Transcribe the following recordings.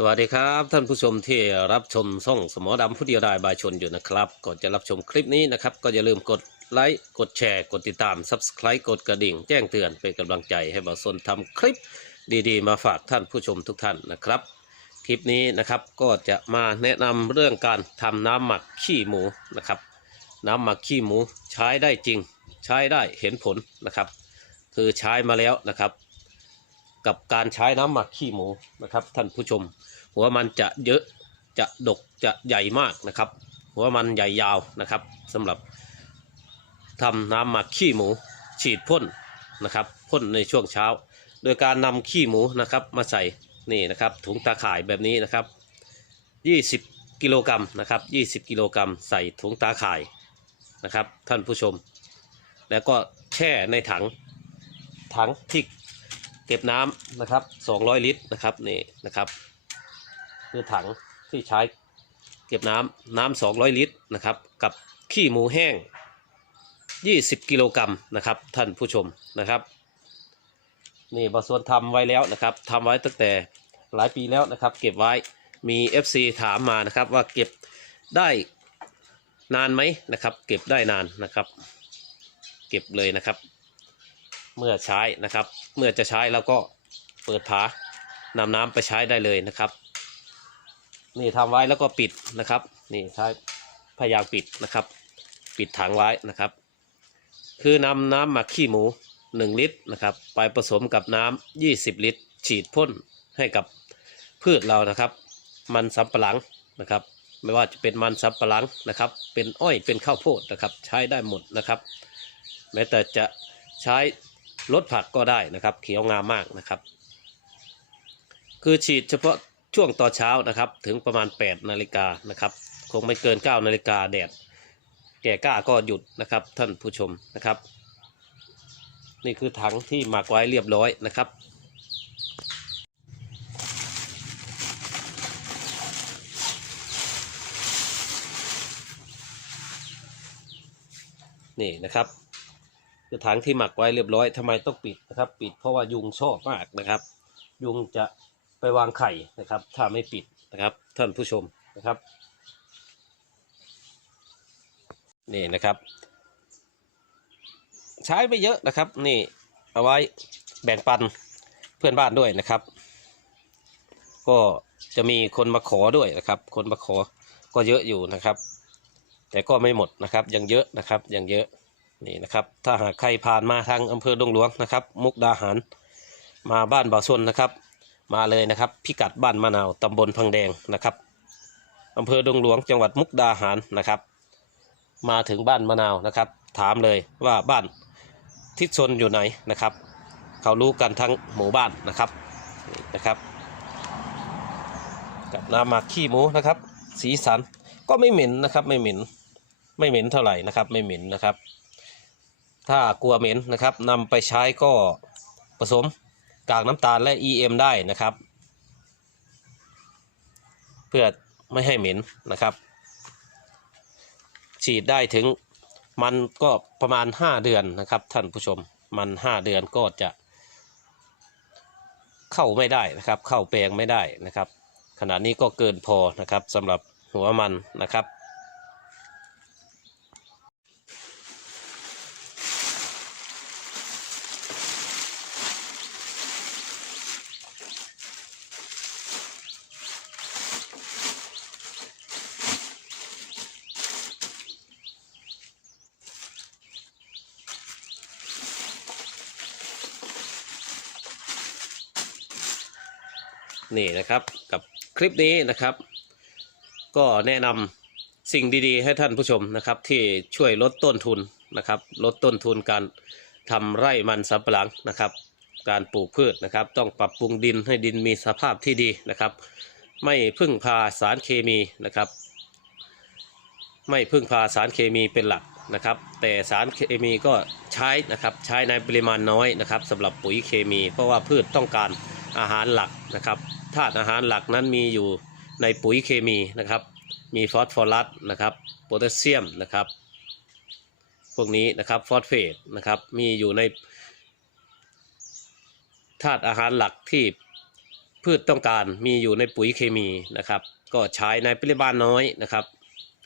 สวัสดีครับ ท่านผู้ชมที่รับชมช่องสมอดำผู้เดียวได้บายชนอยู่นะครับ ก่อนจะรับชมคลิปนี้นะครับ ก็อย่าลืมกดไลค์กดแชร์ กดติดตาม Subscribe กดกระดิ่ง แจ้งเตือนเป็นกำลังใจให้บ่าวสนทำคลิปดีๆ มาฝากท่านผู้ชมทุกท่านนะครับ คลิปนี้นะครับก็จะมาแนะนำเรื่องการทำน้ำหมักขี้หมูนะครับ น้ำหมักขี้หมูใช้ได้จริง ใช้ได้เห็นผลนะครับ คือใช้มาแล้วนะครับ กับการใช้น้ำหมักขี้หมูนะครับท่านผู้ชม หัวมันจะเยอะจะดกจะใหญ่มากนะครับ หัวมันใหญ่ยาวนะครับสำหรับทำน้ำหมักขี้หมูฉีดพ่นนะครับพ่นในช่วงเช้า โดยการนำขี้หมูนะครับมาใส่นี่นะครับถุงตาข่ายแบบนี้นะครับ 20 กิโลกรัมนะครับ 20 กิโลกรัมใส่ถุงตาข่ายนะครับท่านผู้ชม แล้วก็แช่ในถังถังที่ เก็บน้ำนะครับ 200 ลิตรนะครับนี่นะครับคือถังที่ใช้เก็บน้ำน้ำ200 ลิตรนะครับ กับขี้หมูแห้ง 20 กิโลกรัมนะครับ ท่านผู้ชมนะครับ นี่บางส่วนทำไว้แล้วนะครับทำไว้ตั้งแต่หลายปีแล้วนะครับ เก็บไว้มี FC ถามมานะครับว่าเก็บได้นานไหมนะครับ เก็บได้นานนะครับ เก็บเลยนะครับ เมื่อใช้นะครับ เมื่อจะใช้แล้วก็เปิดฝานำน้ำไปใช้ได้เลยนะครับ นี่ทำไว้แล้วก็ปิดนะครับ นี่ใช้พยายามปิดนะครับ ปิดถังไว้นะครับ คือนำน้ำหมักขี้หมู 1 ลิตรนะครับ ไปผสมกับน้ำ20 ลิตร ฉีดพ่นให้กับพืชเรานะครับ มันสำปะหลังนะครับ ไม่ว่าจะเป็นมันสำปะหลังนะครับ เป็นอ้อยเป็นข้าวโพดนะครับ ใช้ได้หมดนะครับ แม้แต่จะใช้ ลดผักก็ได้นะครับ เขียวงามมากนะครับ คือฉีดเฉพาะช่วงตอนเช้านะครับ ถึงประมาณ 8 นาฬิกานะครับ คงไม่เกิน 9 นาฬิกาแดด แก่กล้าก็หยุดนะครับ ท่านผู้ชมนะครับ นี่คือถังที่หมักไว้เรียบร้อยนะครับนี่นะครับ คือถังที่หมักไว้เรียบร้อยทำไมต้องปิดนะครับ ปิดเพราะว่ายุงชอบมากนะครับ ยุงจะไปวางไข่นะครับ ถ้าไม่ปิดนะครับ ท่านผู้ชมนะครับ นี่นะครับ ใช้ไม่เยอะนะครับ นี่เอาไว้แบ่งปันเพื่อนบ้านด้วยนะครับ ก็จะมีคนมาขอด้วยนะครับ คนมาขอก็เยอะอยู่นะครับ แต่ก็ไม่หมดนะครับ ยังเยอะนะครับ ยังเยอะ นี่นะครับ ถ้าหากใครผ่านมาทางอำเภอดงหลวงนะครับ มุกดาหาร มาบ้านบ่าวชนนะครับ มาเลยนะครับ พิกัดบ้านมะนาวตำบลพังแดงนะครับอำเภอดงหลวงจังหวัดมุกดาหารนะครับ มาถึงบ้านมะนาวนะครับ ถามเลยว่าบ้านทิศชนอยู่ไหนนะครับ เขารู้กันทั้งหมู่บ้านนะครับนี่นะครับ กับน้ำหมักขี้หมูนะครับ สีสันก็ไม่เหม็นนะครับ ไม่เหม็นไม่เหม็นเท่าไหร่นะครับ ไม่เหม็นนะครับ ถ้ากลัวเหม็นนะครับนำไปใช้ก็ผสมกากน้ำตาลและ EM ได้นะครับ เพื่อไม่ให้เหม็นนะครับ ฉีดได้ถึงมันก็ประมาณ 5 เดือนนะครับ ท่านผู้ชมมัน 5 เดือนก็จะเข้าไม่ได้นะครับ เข้าแปลงไม่ได้นะครับ ขณะนี้ก็เกินพอนะครับสำหรับหัวมันนะครับ นี่นะครับกับคลิปนี้นะครับ ก็แนะนำสิ่งดีๆ ให้ท่านผู้ชมนะครับ ที่ช่วยลดต้นทุนนะครับ ลดต้นทุนการทำไร่มันสำปะหลังนะครับ การปลูกพืชนะครับ ต้องปรับปรุงดินให้ดินมีสภาพที่ดีนะครับ ไม่พึ่งพาสารเคมีนะครับ ไม่พึ่งพาสารเคมีเป็นหลักนะครับ แต่สารเคมีก็ใช้นะครับใช้ในปริมาณน้อยนะครับสำหรับปุ๋ยเคมี เพราะว่าพืชต้องการอาหารหลักนะครับ ธาตุอาหารหลักนั้นมีอยู่ในปุ๋ยเคมีนะครับ มีฟอสฟอรัสนะครับโพแทสเซียมนะครับ พวกนี้นะครับฟอสเฟตนะครับมีอยู่ในธาตุอาหารหลักที่พืชต้องการมีอยู่ในปุ๋ยเคมีนะครับ ก็ใช้ในปริมาณน้อยนะครับ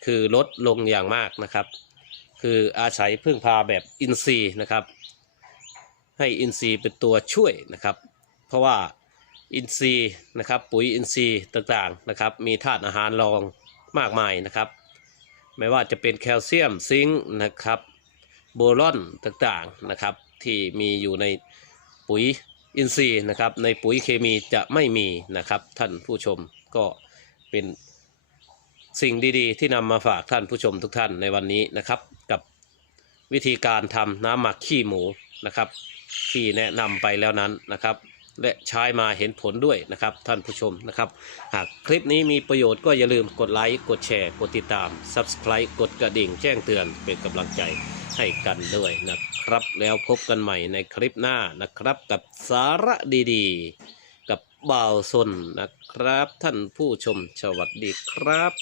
คือลดลงอย่างมากนะครับ คืออาศัยพึ่งพาแบบอินทรีย์นะครับ ให้อินทรีย์เป็นตัวช่วยนะครับ เพราะว่า อินทรีย์นะครับ ปุ๋ยอินทรีย์ต่างๆนะครับ มีธาตุอาหารรองมากมายนะครับ ไม่ว่าจะเป็นแคลเซียมซิงค์นะครับโบรอนต่างๆนะครับ ที่มีอยู่ในปุ๋ยอินทรีย์นะครับ ในปุ๋ยเคมีจะไม่มีนะครับ ท่านผู้ชมก็เป็นสิ่งดีๆ ที่นำมาฝากท่านผู้ชมทุกท่านในวันนี้นะครับ กับวิธีการทำน้ำหมักขี้หมูนะครับ ที่แนะนำไปแล้วนั้นนะครับ และใช้มาเห็นผลด้วยนะครับท่านผู้ชมนะครับ หากคลิปนี้มีประโยชน์ก็อย่าลืมกดไลค์ กดแชร์ กดติดตาม Subscribe กดกระดิ่งแจ้งเตือนเป็นกำลังใจให้กันด้วยนะครับ แล้วพบกันใหม่ในคลิปหน้านะครับ กับสาระดีๆ กับบ่าวซนนะครับ ท่านผู้ชมสวัสดีครับ